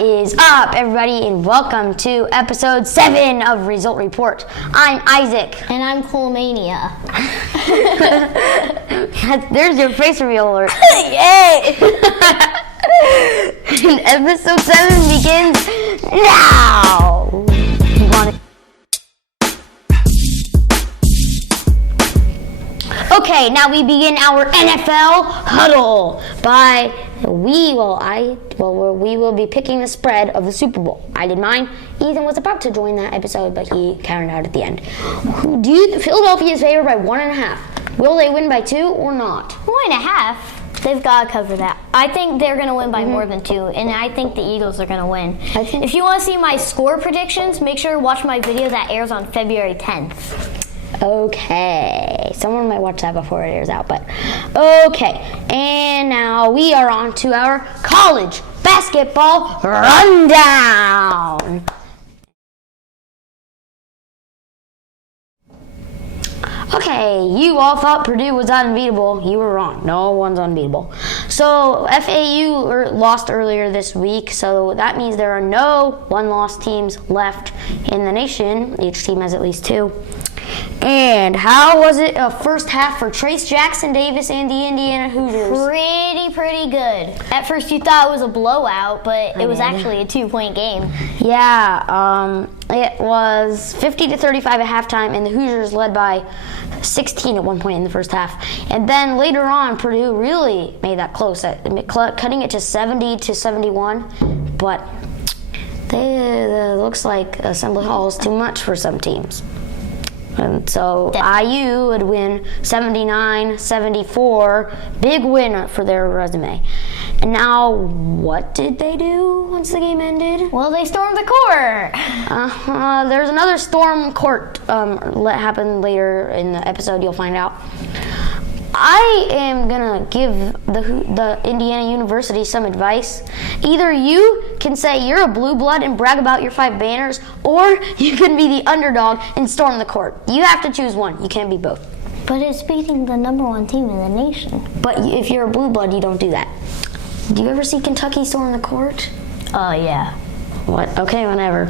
What is up, everybody, and welcome to episode 7 of Result Report. I'm Isaac. And I'm Colemania. There's your face reveal alert. Yay! And episode 7 begins now. You want it? Okay, now we begin our NFL huddle we will be picking the spread of the Super Bowl. I did mine. Ethan was about to join that episode, but he counted out at the end. Philadelphia is favored by 1.5. Will they win by 2 or not? 1.5. They've got to cover that. I think they're going to win by more than 2, and I think the Eagles are going to win. If you want to see my score predictions, make sure to watch my video that airs on February 10th. Okay, someone might watch that before it airs out, but okay. And now we are on to our college basketball rundown. Okay, you all thought Purdue was unbeatable. You were wrong. No one's unbeatable. So FAU lost earlier this week, so that means there are no one-loss teams left in the nation. Each team has at least 2. And how was it first half for Trace Jackson Davis and the Indiana Hoosiers? Pretty good. At first you thought it was a blowout, but it was actually a 2-point game. Yeah, it was 50-35 at halftime, and the Hoosiers led by 16 at one point in the first half. And then later on, Purdue really made that close, cutting it to 70-71. But looks like Assembly Hall is too much for some teams. And so IU would win 79-74. Big win for their resume. And now, what did they do once the game ended? Well, they stormed the court. There's another storm court happen later in the episode. You'll find out. I am gonna give the Indiana University some advice. Either you can say you're a blue blood and brag about your 5 banners, or you can be the underdog and storm the court. You have to choose one. You can't be both. But it's beating the #1 team in the nation. But if you're a blue blood, you don't do that. Do you ever see Kentucky storm the court? Yeah. What? Okay, whenever.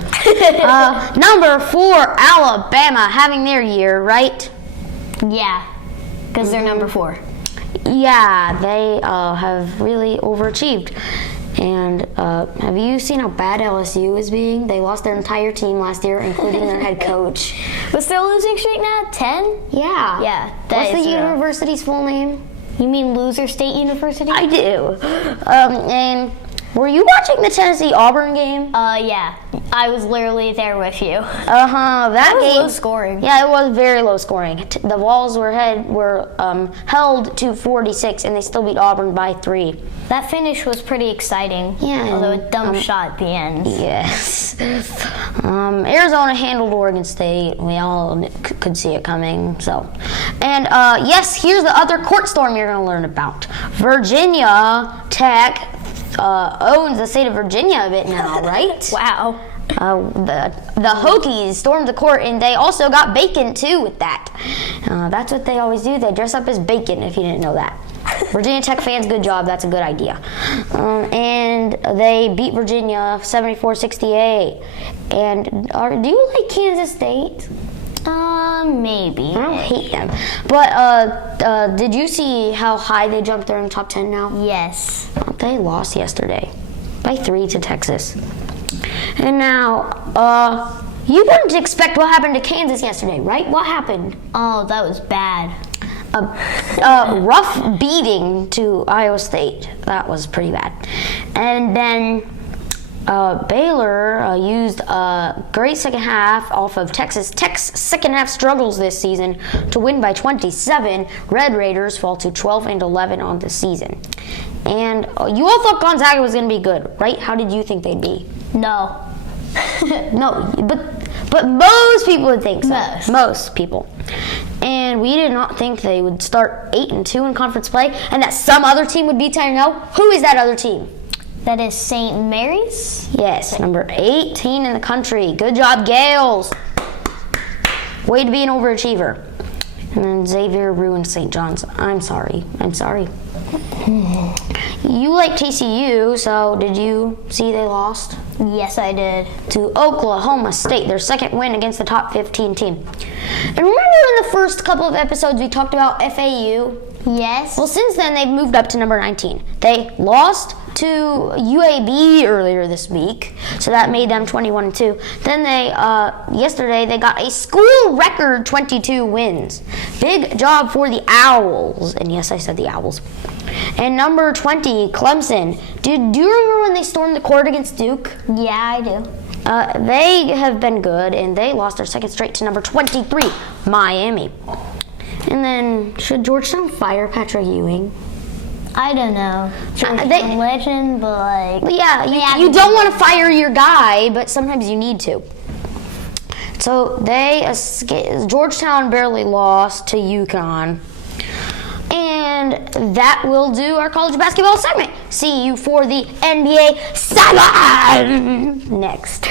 Number 4, Alabama, having their year, right? Yeah. Because they're number 4. Yeah, they have really overachieved. And have you seen how bad LSU is being? They lost their entire team last year, including their head coach. But still losing streak now? 10? Yeah. Yeah. What's the university's full name? You mean Loser State University? I do. And were you watching the Tennessee-Auburn game? Yeah. I was literally there with you. That was game, low scoring. Yeah, it was very low scoring. The Vols were held to 46, and they still beat Auburn by 3. That finish was pretty exciting. Yeah. Although a dumb shot at the end. Yes. Arizona handled Oregon State. We all could see it coming. So, and yes, here's the other court storm you're going to learn about. Virginia Tech owns the state of Virginia a bit now, right? Wow. The Hokies stormed the court, and they also got bacon too with that. That's what they always do. They dress up as bacon, if you didn't know that. Virginia Tech fans, good job. That's a good idea. And they beat Virginia 74-68. And do you like Kansas State? Maybe. I don't hate them. But did you see how high they jumped? They're in the top 10 now? Yes. They lost yesterday by 3 to Texas. And now, you wouldn't expect what happened to Kansas yesterday, right? What happened? Oh, that was bad. A rough beating to Iowa State. That was pretty bad. And then Baylor used a great second half off of Texas Tech's second half struggles this season to win by 27. Red Raiders fall to 12-11 on the season. And you all thought Gonzaga was going to be good, right? How did you think they'd be? No. No, but most people would think so. Most people. And we did not think they would start 8-2 in conference play, and that some other team would be 10-0. Who is that other team? That is St. Mary's? Yes, number 18 in the country. Good job, Gales. Way to be an overachiever. And then Xavier ruined St. John's. I'm sorry. You like TCU, so did you see they lost? Yes, I did. To Oklahoma State, their second win against the top 15 team. And remember in the first couple of episodes we talked about FAU? Yes. Well, since then they've moved up to number 19. They lost to UAB earlier this week, so that made them 21-2. Then they yesterday they got a school record 22 wins. Big job for the Owls, and yes, I said the Owls. And number 20, Clemson. Do you remember when they stormed the court against Duke? Yeah, I do. They have been good, and they lost their second straight to number 23, Miami. And then, should Georgetown fire Patrick Ewing? I don't know. Georgetown legend, but like... Yeah, you don't want to fire your guy, but sometimes you need to. So Georgetown barely lost to UConn. And that will do our college basketball segment. See you for the NBA sideline next.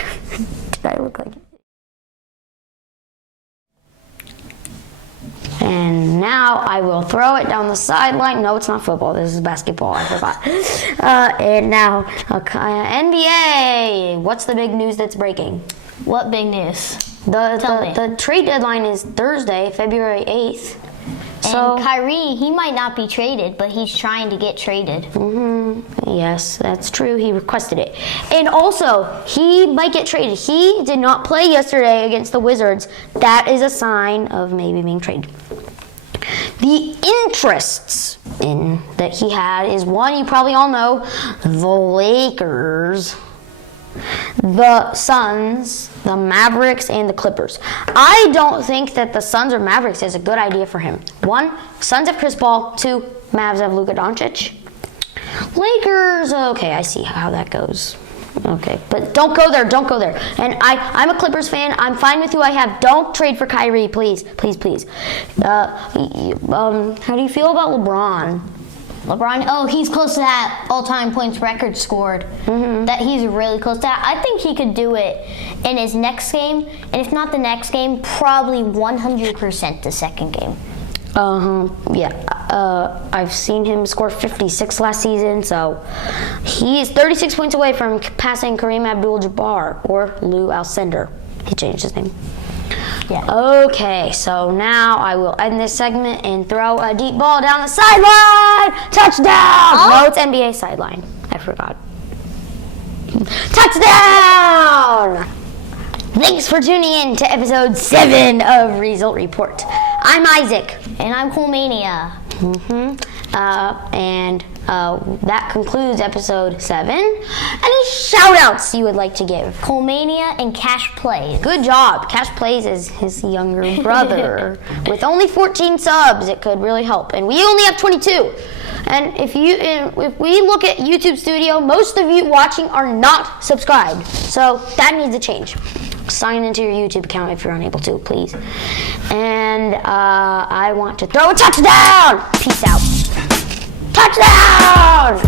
Did I look like it? And now I will throw it down the sideline. No, it's not football. This is basketball. I forgot. And now, NBA. What's the big news that's breaking? What big news? Tell me. The trade deadline is Thursday, February 8th. And Kyrie, he might not be traded, but he's trying to get traded. Yes, that's true. He requested it. And also, he might get traded. He did not play yesterday against the Wizards. That is a sign of maybe being traded. The interests that he had is one you probably all know, the Lakers, the Suns, the Mavericks, and the Clippers. I don't think that the Suns or Mavericks is a good idea for him. One, Suns have Chris Paul. Two, Mavs have Luka Doncic. Lakers, okay, I see how that goes. Okay, but don't go there, don't go there. And I'm a Clippers fan. I'm fine with who I have. Don't trade for Kyrie, please, please, please. How do you feel about LeBron? LeBron, he's close to that all-time points record scored. That he's really close to that. I think he could do it in his next game, and if not the next game, probably 100% the second game. I've seen him score 56 last season, so he is 36 points away from passing Kareem Abdul-Jabbar or Lou Alcindor. He changed his name. Yeah. Okay, so now I will end this segment and throw a deep ball down the sideline. Touchdown! No, it's NBA sideline. I forgot. Touchdown! Thanks for tuning in to episode 7 of Result Report. I'm Isaac. And I'm Coolmania. That concludes episode 7. Any shout-outs you would like to give? Coolmania and Cash Plays. Good job. Cash Plays is his younger brother. With only 14 subs, it could really help. And we only have 22. And if we look at YouTube Studio, most of you watching are not subscribed. So that needs a change. Sign into your YouTube account if you're unable to, please. And I want to throw a touchdown! Peace out. Touchdown!